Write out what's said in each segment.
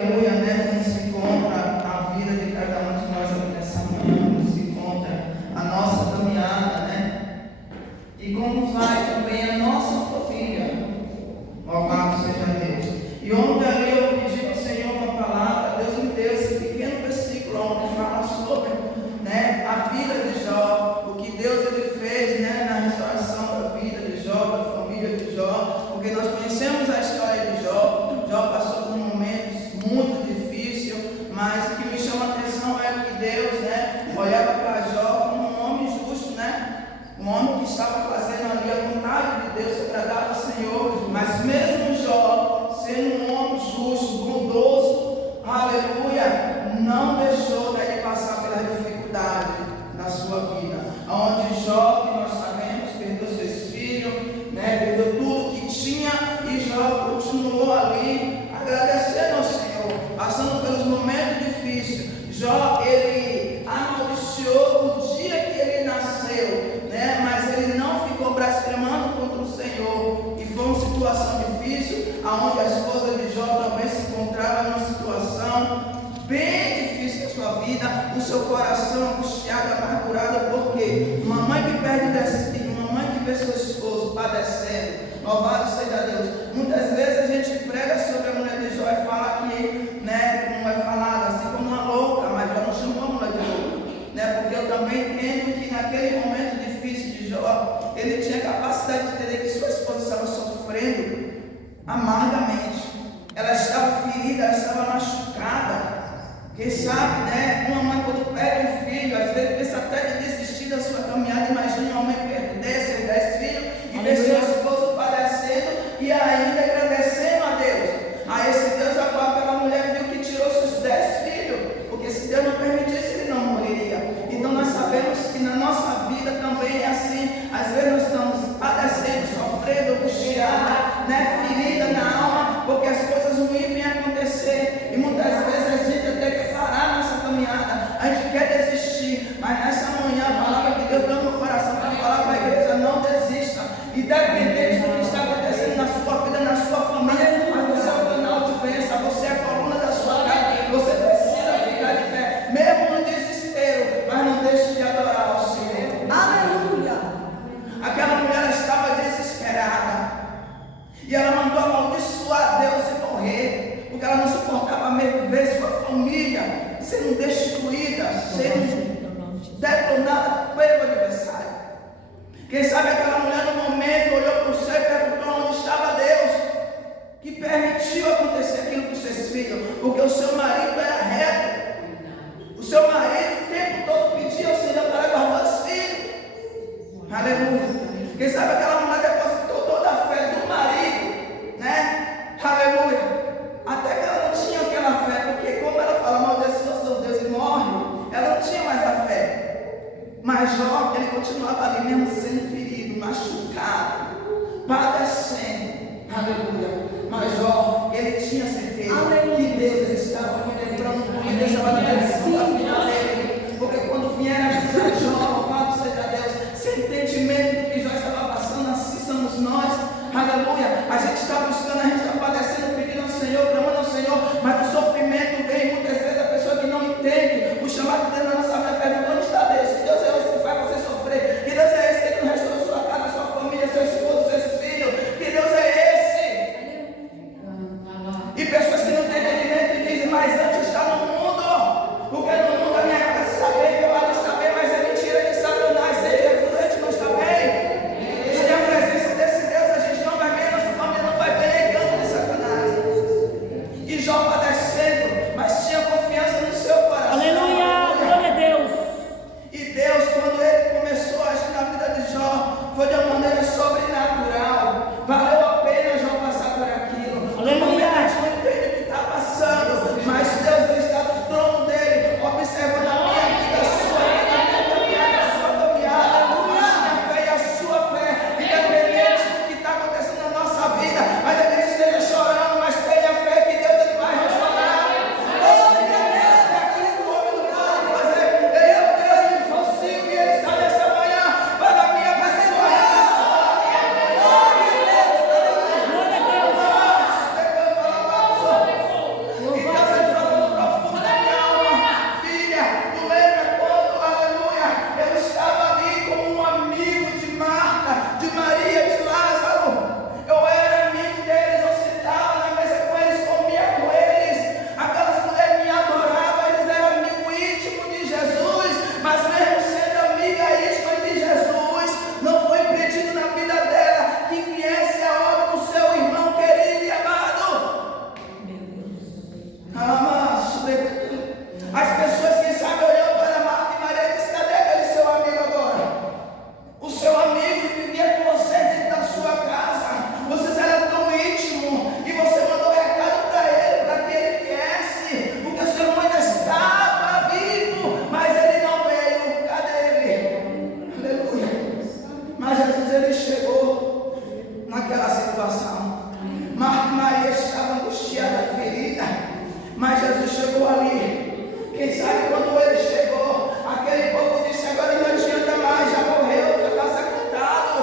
Aleluia, né? Como se encontra a vida de cada um de nós aqui nessa manhã, como se encontra a nossa caminhada, né? E como vai também a nossa família. Louvado seja Deus. E ontem ali eu pedi ao Senhor uma palavra, Deus me deu esse pequeno versículo onde fala sobre, né, a vida de Jó, o que Deus ele fez, né, na restauração da vida de Jó, da família de Jó, porque nós conhecemos a história de Jó. Jó passou por momentos muito difícil, mas o que me chama a atenção é que Deus, né, olhava para Jó como um homem justo, né, um homem que estava fazendo ali a vontade de Deus, que agradava ao Senhor, mas mesmo Jó, sendo um homem justo, bondoso, aleluia, não deixou daí passar pela dificuldade na sua vida, onde Jó, que nós sabemos, perdeu seus filhos, né, perdeu tudo que tinha, e Jó continuou ali, agradecendo ao Senhor, passando pelos momentos difíceis. Jó, ele amaldiçoou o dia que ele nasceu, né? Mas ele não ficou blasfemando contra o Senhor. E foi uma situação difícil, aonde a esposa de Jó também se encontrava numa situação bem difícil na sua vida, o seu coração angustiado, amargurado, porque uma mãe que perde destino, uma mãe que vê seu esposo padecendo, louvado seja Deus. Muitas vezes a gente prega sobre a mulher de Jó e fala que, né, como é falado, assim como uma louca, mas Jó não chamou a mulher de louca, né, porque eu também entendo que naquele momento difícil de Jó, ele tinha capacidade de entender que sua esposa estava sofrendo amargamente, ela estava ferida, ela estava machucada. Quem sabe, né, uma mãe quando perde um filho, às vezes pensa até de desistir da sua caminhada. Imagina uma mãe perder seus 10 filhos e ver seu esposo padecendo e ainda agradecendo a Deus. Aí esse Deus, agora aquela mulher viu que tirou seus 10 filhos, porque se Deus não permitisse, ele não morreria. Então nós sabemos que na nossa vida também é assim. Às vezes nós estamos padecendo, sofrendo, angustiados, né, ferida na alma, porque as coisas ruins vêm acontecer, e muitas vezes a gente até quer parar nossa caminhada, a gente quer desistir, mas nessa manhã a palavra que Deus deu no coração para falar para a igreja: não desista, independente do que está acontecendo na sua vida, na sua família, mas você é o canal de bênção, você é a coluna da sua casa, você precisa ficar de pé, mesmo no desespero, mas não deixe de adorar ao Senhor. Aleluia! Aquela mulher estava desesperada, e ela mandou amaldiçoar Deus e morrer, porque ela não suportava mesmo ver sua família sendo destruída, sendo detonada pelo adversário. Quem sabe aquela mulher no momento olhou para o céu e perguntou onde estava Deus, que permitiu acontecer aquilo com seus filhos, porque o seu marido era reto, o seu marido o tempo todo pedia ao Senhor para guardar os filhos. Aleluia. Quem sabe aquela mulher depositou toda a fé do marido, né? Aleluia. Até que ela não tinha aquela fé, porque como ela fala maldição seu Deus e morre, ela não tinha mais a fé. Mas Jó, ele continuava ali mesmo sendo ferido, machucado, padecendo. Aleluia. Mas Jó, ele tinha certeza que Deus estava me lembrando, que Deus estava me lembrando da vida dele. Porque quando vier a avisar Jó, louvado seja Deus, sem entendimento do que Jó estava passando, assim somos nós. Aleluia. A gente está buscando, a gente está padecendo, pedindo ao Senhor, clamando ao Senhor, mas o sofrimento vem. Muitas vezes a pessoa que não entende o chamado de Deus na nossa vida pergunta: onde está Deus? Que Deus é esse que faz você sofrer? Que Deus é esse que não restaurou sua casa, sua família, seu esposo, seus filhos? Que Deus é esse? E pessoas que não têm entendimento e dizem: mas antes está no mundo, porque no mundo a minha casa está bem, meu lado está bem, mas é mentira de Satanás. Sem Jesus a gente não está bem. Sem a presença desse Deus a gente não vai bem, nossa família não vai bem, negando de Satanás. E Jó padecendo, mas tinha confiança no seu coração. Aleluia, glória a Deus. E Deus, quando ele começou a agir na vida de Jó, foi de uma maneira sobrenatural. Valeu a pena Jó passar por aquilo. Aleluia. A gente não entende o que está passando, mas Deus ele está no trono dele, observando a minha vida, a sua vida, a minha caminhada, a sua caminhada, a minha fé e a sua fé. Independente do que está acontecendo na nossa vida, mas a gente esteja chorando, mas tenha fé que Deus ele vai restaurar. sabe, quando ele chegou, aquele povo disse: agora não adianta mais, já morreu, já está sepultado.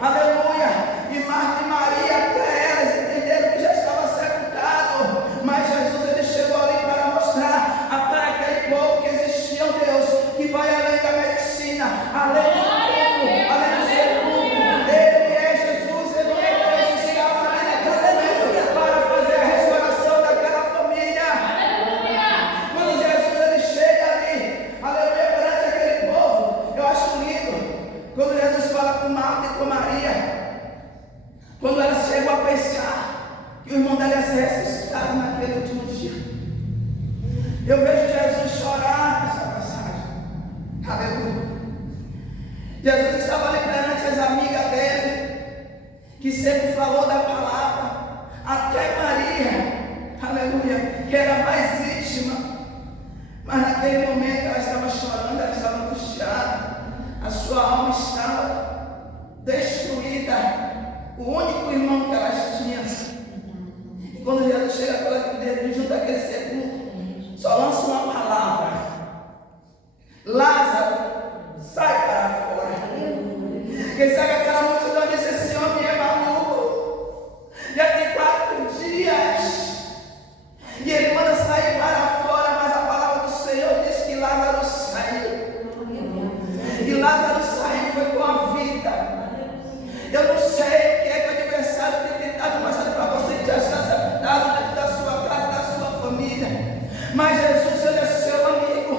Aleluia. E Marta e Maria, até elas entenderam que já estava sepultado. Mas Jesus, ele chegou ali para mostrar para aquele povo que existia um Deus que vai além da medicina, além do corpo, além do sepulcro. Ele é Jesus, ele é Deus que estava ali naquele momento para fazer a restauração daquela família. Quando Jesus, ele chega ali, aleluia, perante aquele povo, eu acho lindo quando Jesus fala com Marta e com Maria. Quando elas chegam a pensar que o irmão dela ia ser ressuscitado naquele último dia, eu vejo Jesus chorar nessa passagem. Aleluia. Jesus estava ali perante as amigas dele, que sempre falou da palavra, até Maria, aleluia, que era mais íntima, mas naquele momento ela estava chorando, ela estava angustiada, a sua alma estava destruída. O único irmão que elas tinham. E quando Jesus chega junto àquele sepulcro, só lança uma palavra: Lázaro, sai para fora. Quem sabe aquela multidão disse: esse homem é maluco, já tem 4 dias e ele manda sair para fora. Mas a palavra do Senhor diz que Lázaro saiu, e Lázaro saiu foi com a vida. Eu não sei o que é que o adversário tem tentado mostrar para você que já está sepultado dentro da sua casa, da sua família. Mas Jesus, ele é seu amigo.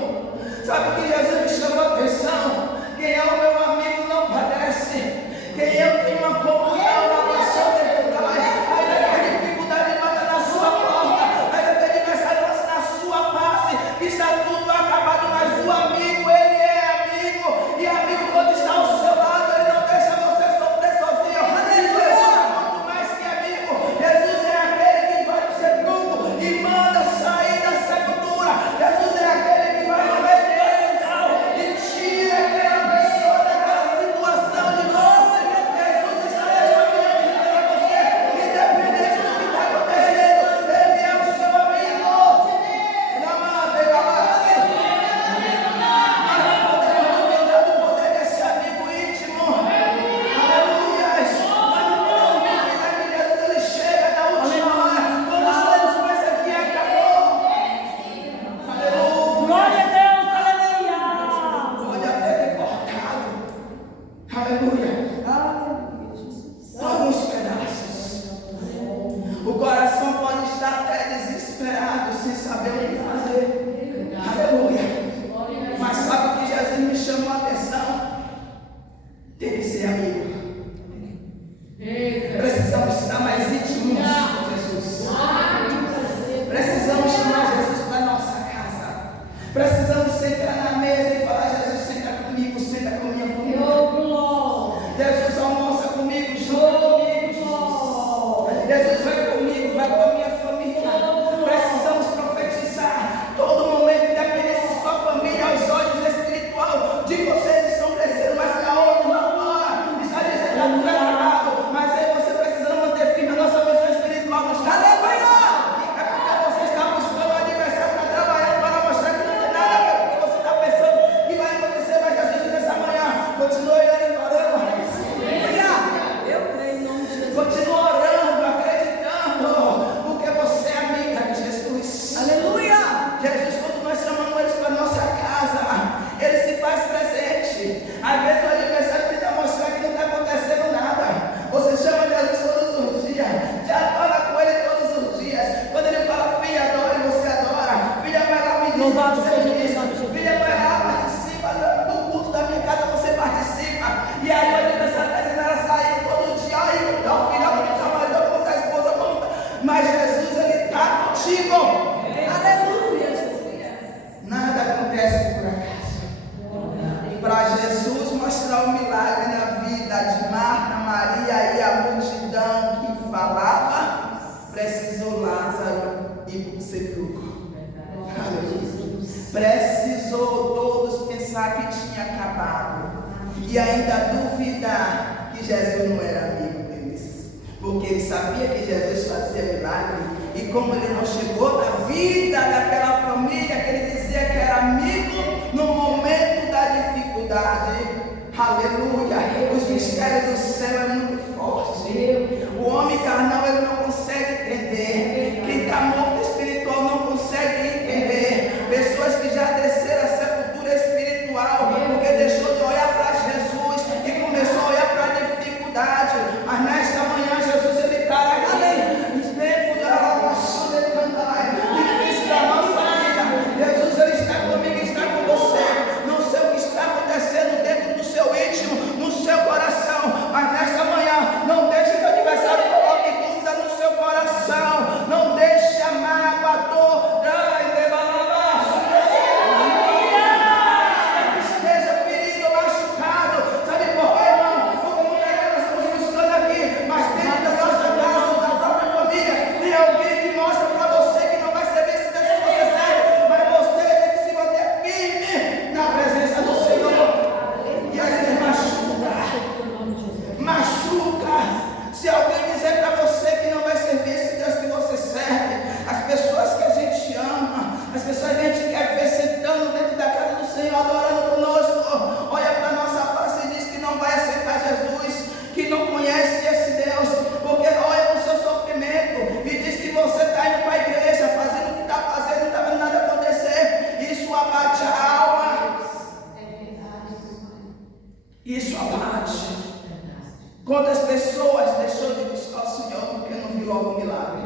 Sabe que Jesus me chamou a atenção? Quem é o meu amigo não padece. Quem eu tenho uma comunhão, uma paixão dentro da ainda que a dificuldade manda na sua porta, ainda que o adversário lance na sua face, que está tudo acabado, mas o amigo, ele é amigo. E amigo, quando está ao seu lado, ele não deixa você sofrer sozinho. Jesus é muito mais que amigo. Jesus é aquele que vai no sepulcro e manda sair da sepultura. Jesus é aquele que vai no meio do hospital e tira aquela pessoa daquela situação de morte. Jesus está deixando para você, independente do que está acontecendo, ele é o seu amigo. Mas não podemos duvidar do poder desse amigo íntimo. Aleluia. Mas não podemos duvidar que Jesus, ele chega na última hora, quando as coisas parecem que acabou. Aleluia. Glória a Deus, aleluia. Pode até ter cortado, aleluia, alguns pedaços. O coração pode estar até desesperado, sem saber o que fazer, aleluia. Mas sabe o que Jesus me chamou a atenção? Tem que ser amigo. Precisamos estar mais íntimos com Jesus. Precisamos chamar Jesus para nossa casa. Precisamos sentar na mesa e falar: Jesus, senta comigo, senta com minha família. Jesus, almoça comigo, jura comigo, Jesus. Jesus, vai comigo, vai com a minha família. Precisamos profetizar todo momento, independente se sua família, aos olhos espiritual de vocês estão crescendo, mas para outros lá fora está dizendo: está tudo acabado. Mas aí você precisa manter firme a nossa visão espiritual. Não está acabado. É porque você está buscando o adversário, está trabalhando para mostrar que não tem nada a ver com o que você está pensando que vai acontecer. Mas Jesus diz nessa manhã: continue orando, continua orando, acreditando, porque você é amiga de Jesus. Aleluia. Jesus, quando nós chamamos eles para nossa casa, ele se faz presente. Às vezes o adversário tenta mostrar que não está acontecendo nada. Você chama Jesus todos os dias, já fala com ele todos os dias. Quando ele fala: filha, adore, você adora. Filha, vai lá, me diz, você diz. Filha, vai lá, participa do culto da minha casa, você participa. E aí o adversário está dizendo: ela sai todo dia, aí dá o filho, como trabalhou, como a esposa, como... Mas Jesus, ele está contigo. Aleluia. Nada acontece por acaso. Para Jesus mostrar o milagre na vida de Marta, Maria e a multidão que falava, precisou Lázaro ir para o sepulcro. Precisou todos pensar que tinha acabado e ainda duvidar que Jesus não era amigo deles, porque ele sabia que Jesus fazia milagre. E como ele não chegou na vida daquela família que ele dizia que era mistério do céu é muito forte. O homem carnal ele não consegue entender. Quem está morto espiritual não consegue entender. Pessoas que já desceram a sepultura espiritual porque deixou de olhar para Jesus e começou a olhar para a dificuldade. Mas nesta manhã Jesus ele está ali. Tempo da almação de cantar. Difícil da nossa vida. Jesus ele está comigo, está com você. Não sei o que está acontecendo dentro do seu íntimo, no seu coração. Mas nesta manhã não deixe que o adversário coloque dúvida no seu coração. Não deixe a mágoa, a dor. Esteja ferido ou machucado. Sabe por quê, irmão? Porque muitas vezes nós estamos buscando aqui, mas dentro da nossa casa, da própria família, tem alguém que mostra para você que não vai ser vencido se você serve, mas você tem que se manter firme na presença do Senhor. E às vezes machuca. Se alguém dizer para você que não vai servir esse Deus que você serve, as pessoas que a gente ama, as pessoas que a gente quer ver sentando dentro da casa do Senhor, adorando conosco, olha para a nossa face e diz que não vai aceitar Jesus, que não conhece esse Deus, porque olha para o seu sofrimento e diz que você está indo para a igreja, fazendo o que está fazendo, não está vendo nada acontecer. Isso abate a alma. Isso abate. Quantas pessoas deixou de buscar o Senhor porque não viu algum milagre?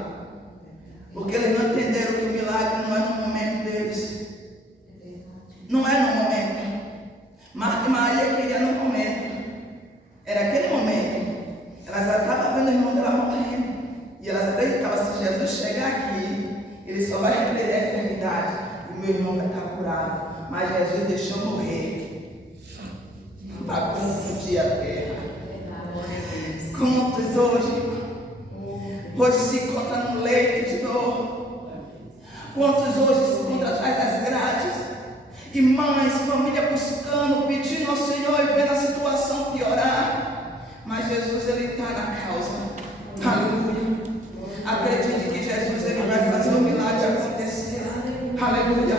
Porque eles não entenderam que o milagre não é no momento deles. Não é no momento. Marta e Maria queriam no momento. Era aquele momento. Elas estavam vendo o irmão dela morrendo. E elas acreditavam, se Jesus chegar aqui, ele só vai repreender a enfermidade. E meu irmão vai estar curado. Mas Jesus deixou morrer. Para confundir a terra. Quantos hoje se encontram no leito de dor? Quantos hoje se encontram atrás das grades? E mães, família buscando, pedindo ao Senhor e vendo a situação piorar. Mas Jesus ele está na causa. Aleluia. Acredite que Jesus ele vai fazer o milagre acontecer. Aleluia.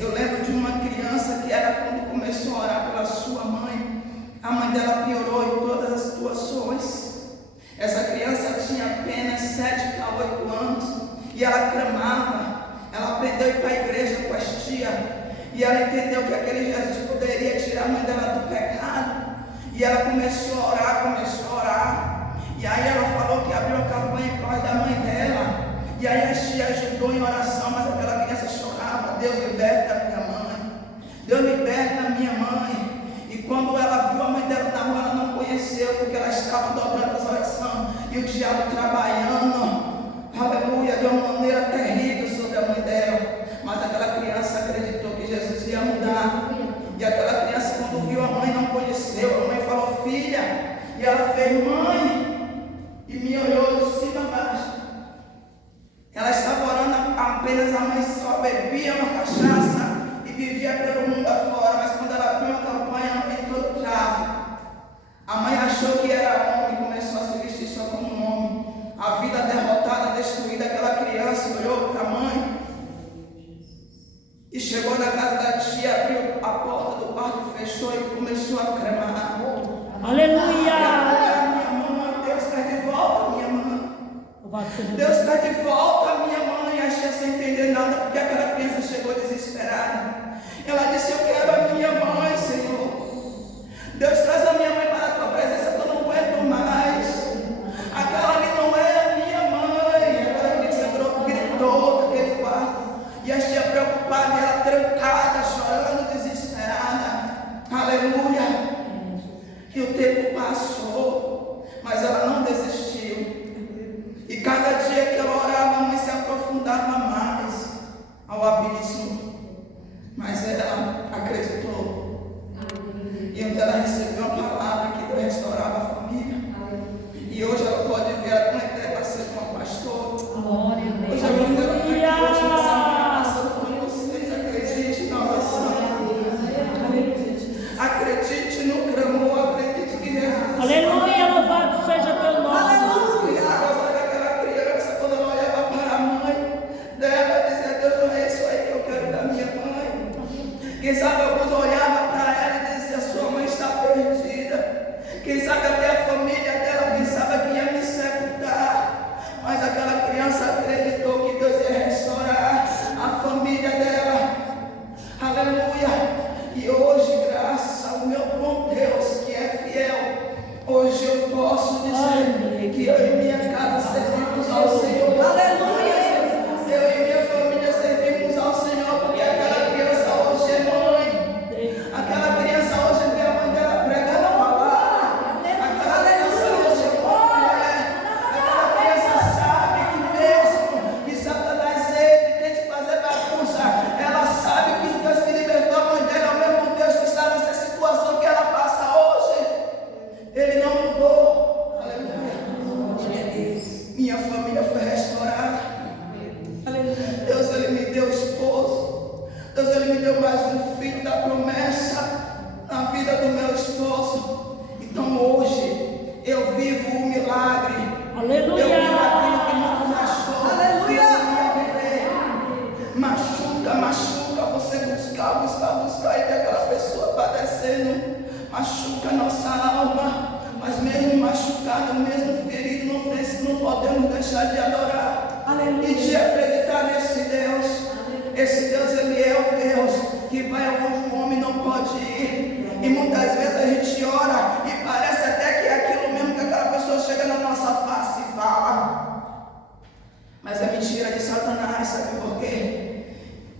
Eu lembro de uma criança que era quando começou a orar pela sua mãe. A mãe dela piorou em todas as situações. Essa criança tinha apenas 7 a 8 anos e ela clamava. Ela aprendeu a ir para a igreja com as tias e ela entendeu que aquele Jesus poderia tirar a mãe dela do pecado. E ela começou a orar. E aí ela falou que abriu a campanha em prol da mãe dela. E aí a tia ajudou em oração, mas aquela criança chorava: Deus liberta a minha mãe. Deus liberta a minha mãe. E quando ela viu a mãe dela na rua, ela não conheceu, porque ela estava dobrando as orações e o diabo trabalhando, aleluia, de uma maneira terrível sobre a mãe dela. Mas aquela criança acreditou que Jesus ia mudar. E aquela criança, quando viu a mãe, não conheceu. A mãe falou: filha. E ela fez: mãe. E me olhou de cima a baixo. Ela estava orando apenas, a mãe só bebia uma cachaça e vivia pelo mundo afora. Mas quando ela abriu a campanha, a mãe entrou no tráfico. A mãe achou que era homem e começou a se vestir só como um homem. A vida derrotada, destruída, aquela criança olhou para a mãe e chegou na casa da tia, abriu a porta do quarto, fechou e começou a clamar: aleluia! Minha mãe, Deus traz de volta a minha mãe. Deus traz de volta a minha mãe. A tia sem entender nada, porque aquela criança chegou desesperada. Ela disse: eu quero a minha mãe, Senhor. Deus traz a minha mãe para a tua presença, que eu não aguento mais. Aquela ali não é a minha mãe. Aquela criança gritou daquele quarto. E a tia preocupada, e ela trancada, chorando, desesperada. Aleluia. E o tempo passou, mas ela não desistiu. E cada dia que ela orava, a mãe se aprofundava mais ao abismo. Mas ela acreditou. E onde ela recebeu a palavra que Deus restaurava a família. E hoje ela pode ver a mãe dela ser uma pastora. Hoje a mãe dela está aqui, hoje nessa passando por vocês. Acredite na oração. Acredite no clamor. Acredite que Jesus. Aleluia, louvado seja teu nome. Aleluia. A gosta daquela criança, quando ela olhava para a mãe deu mais um filho da promessa na vida do meu esposo. Então hoje eu vivo um milagre. Aleluia. Eu vivo aquilo que nunca me achou. Aleluia. Machuca você buscar e ver aquela pessoa padecendo. Machuca a nossa alma. Mas mesmo machucado, mesmo ferido, não podemos deixar de adorar. Aleluia. E de acreditar nesse Deus. Esse Deus, Ele é o Deus que vai onde o homem não pode ir. E muitas vezes a gente ora e parece até que é aquilo mesmo que aquela pessoa chega na nossa face e fala. Mas é mentira de Satanás, sabe por quê?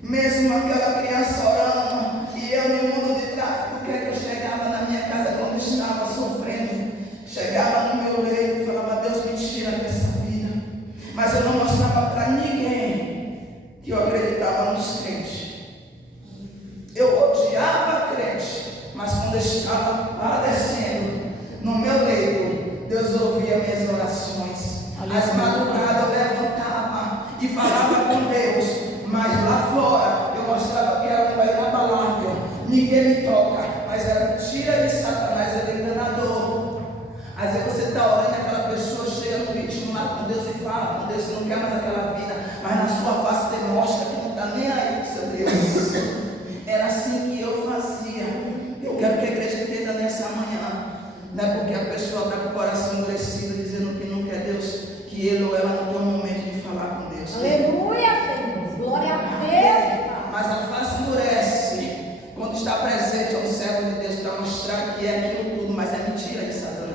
Mesmo aquela criança orando e eu no mundo de tráfico, que é que eu chegava na minha casa quando estava sofrendo? Chegava no meu leito e falava: Deus, me tira dessa vida. Mas eu não mostrava para ninguém que eu acreditava nos crentes. Eu odiava crente, mas quando eu estava padecendo no meu leito, Deus ouvia minhas orações. Às madrugadas eu levantava e falava com Deus. Mas lá fora eu mostrava que era inabalável, ninguém me toca, mas era mentira de Satanás, era enganador. Às vezes você está orando, aquela pessoa cheia no ritmo lá com Deus e fala com Deus, você não quer mais aquela vida, mas na sua face demonstra que não está nem aí com seu Deus. Era assim que eu fazia. Eu quero que a igreja entenda nessa manhã, não é porque a pessoa está com o coração endurecido, dizendo que não quer Deus, que ele ou ela não tem um momento de falar com Deus. Aleluia, Senhor. Glória a Deus. Mas a face endurece quando está presente ao servo de Deus para mostrar que é aquilo tudo, mas é mentira de Satanás.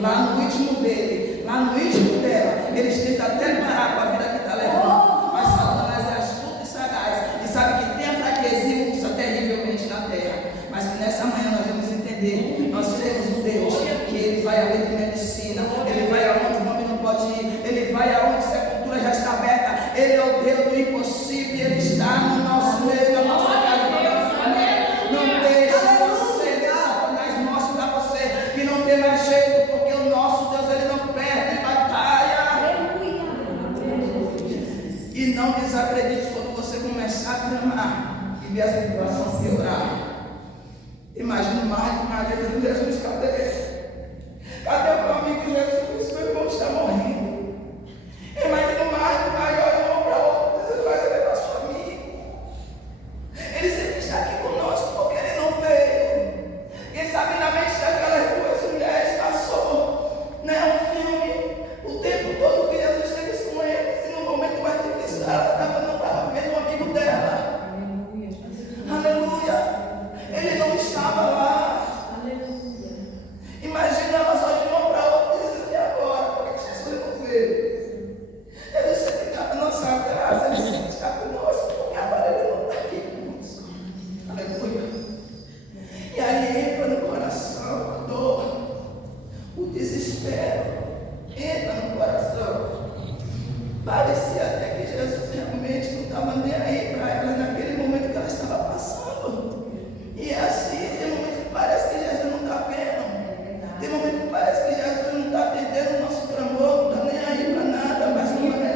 Lá no íntimo dele, lá no íntimo dela, eles tentam até parar com a vida que está levando. Mas Satanás é astuto e sagaz e sabe que tem a fraqueza e usa terrivelmente na terra. Mas que nessa manhã nós vamos entender, nós temos um Deus que ele vai além de medicina, ele vai aonde o homem não pode ir, ele vai aonde a sepultura já está aberta. Ele é o Deus do impossível, ele está no nosso meio, na nossa casa, na nossa família. Não deixe você, Satanás mostre para você que não tem mais jeito, porque o nosso Deus, ele não perde batalha. Aleluia. E não desacredite quando você começar a clamar e ver a situação piorar. Imagina Marta e Maria dizendo: Jesus, cadê? Cadê o meu amigo Jesus? Meu irmão está morrendo. Imagina Marta e Maria olhando um para o outro, dizendo: vai ser nosso amigo. Ele sempre está aqui conosco porque ele não veio. Quem sabe na mente daquelas duas mulheres passou, né, um filme o tempo todo que Jesus esteve com eles, e no momento mais difícil ela não estava vendo um amigo dela. Aleluia. Ele não estava lá. Imagina elas olhando uma para a outra e dizendo: e agora? Por que Jesus não veio? Ele sempre está na nossa casa, ele sempre está conosco, porque agora ele não está aqui conosco. Aleluia. E aí entra no coração a dor, o desespero, entra no coração. Parecia até que Jesus realmente não estava nem aí para ela naquele momento que ela estava passando. E é assim, tem momentos que parece que Jesus não está vendo. Tem momentos que parece que Jesus não está atendendo o nosso clamor, não está nem aí para nada, mas não é.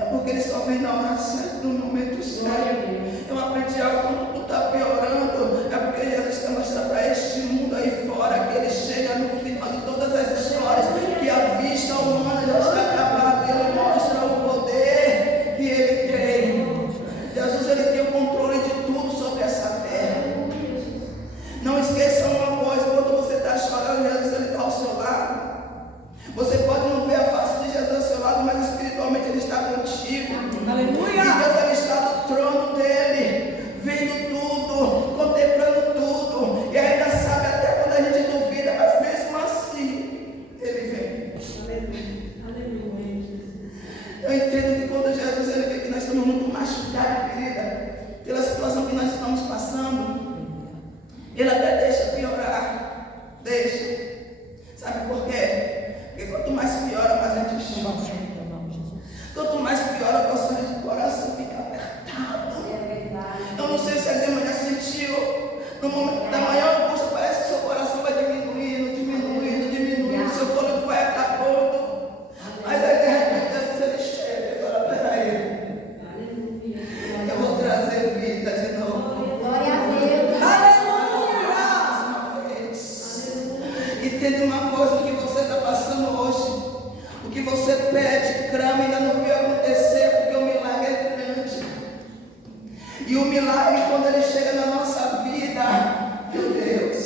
É porque ele só vem na hora certa, no momento certo. Eu aprendi algo quando tudo está piorando. É porque Jesus está mostrando para este mundo aí fora que ele chega no final de todas as histórias, que a vista humana já está acabada, e ele mostra o poder que ele tem. Jesus, ele tem o controle de tudo sobre essa terra. Não esqueça uma coisa: quando você está chorando, Jesus ele está ao seu lado. Você pode não ver a face de Jesus ao seu lado, mas espiritualmente ele está contigo. Aleluia. E Deus ele está no trono dele, vendo tudo, contemplando tudo, e ainda sabe até quando a gente duvida, mas mesmo assim ele vem. Eu entendo que quando Jesus ele vê que nós estamos muito machucados, querida, pela situação que nós estamos passando, ele até deixa piorar. Deixa. Sabe por quê? Porque quanto mais piora, mais a gente chora. Quanto mais piora, o coração fica apertado. Eu não sei se a irmã já sentiu. No momento da maior angústia, parece que seu coração vai diminuindo. Seu fôlego vai acabando. Mas aí de repente Jesus ele chega e fala: peraí, eu vou trazer vida E o milagre, quando ele chega na nossa vida, meu Deus,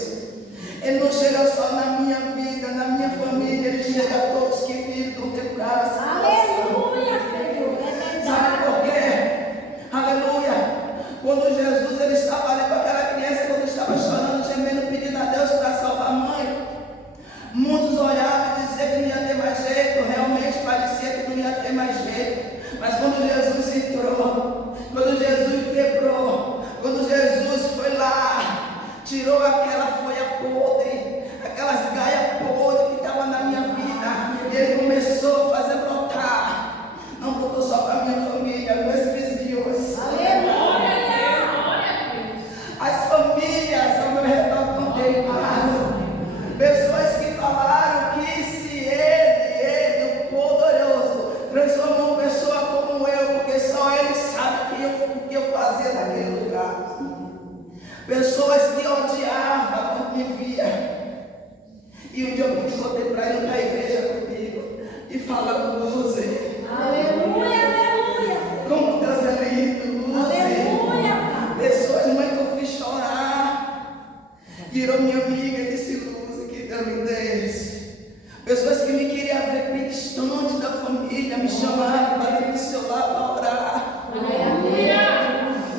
ele não chega só na minha vida, na minha família, ele chega a todos que vivem contemplaram essa situação. Aleluia, Senhor. É Sabe verdade. por quê? Aleluia. Quando Jesus ele estava ali com aquela criança, quando estava chorando, gemendo, pedindo a Deus para salvar a mãe, muitos olhavam e diziam que não ia ter mais jeito. Realmente parecia que não ia ter mais jeito. Mas quando Jesus entrou, quando Jesus quebrou, quando Jesus foi lá, tirou aquela folha podre, aquelas gaias podres que estavam na minha vida, ele começou a fazer brotar. Não brotou só para a minha família, meus vizinhos. Aleluia. As famílias ao meu redor contemplaram. Pessoas que falaram que se ele, o poderoso, transformou uma pessoa como eu, porque só ele sabe o que eu fazia naquele lugar. Pessoas que odiavam quando me via. E um dia eu voltei para ir na igreja comigo e falando com você. Aleluia, aleluia. Como Deus é lindo, Lúcia. Aleluia. Pessoas, mãe, que eu fiz chorar. Virou minha amiga e disse, Lúcia, que Deus me desse. Pessoas que me queriam ver bem distante da família, me chamaram para ir do seu lado para orar. Aleluia.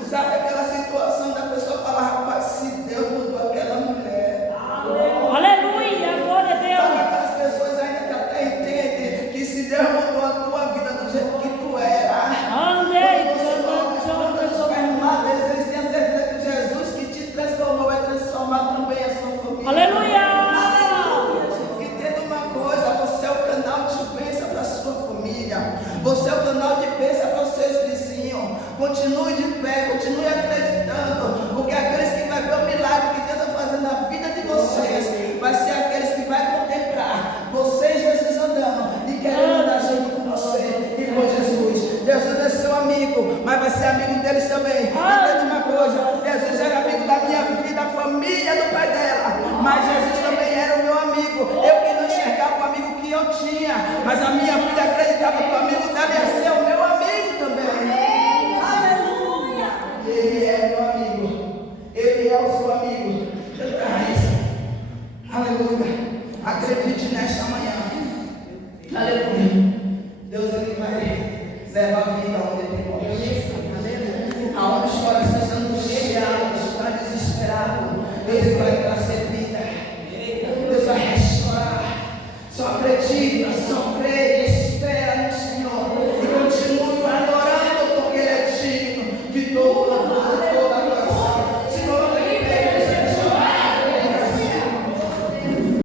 Sabe aquela situação da pessoa falar, rapaz, se Deus mudou aquela mulher. Aleluia, glória a Sabe Deus. aquelas pessoas ainda que até entendem que se Deus mudou a tua vida do jeito que tu era. Amém. Quando eles perguntam, eles têm a certeza que Jesus que te transformou vai transformar também a sua família. Aleluia. E tendo uma coisa, você é o canal de bênção para a sua família. Você é o canal de bênção para os seus vizinhos. Continue de pé, continue acreditando, porque aqueles que vai ver o milagre que Deus vai fazer na vida de vocês, vai ser aqueles que vai contemplar você e Jesus andando e querendo andar junto com você e com Jesus. Jesus é seu amigo, mas vai ser amigo deles também. Entenda uma coisa, Jesus era amigo da minha vida, da família do pai dela, mas Jesus também era o meu amigo. Eu que não enxergava o amigo que eu tinha, mas a minha filha acreditava que o amigo dela ia ser o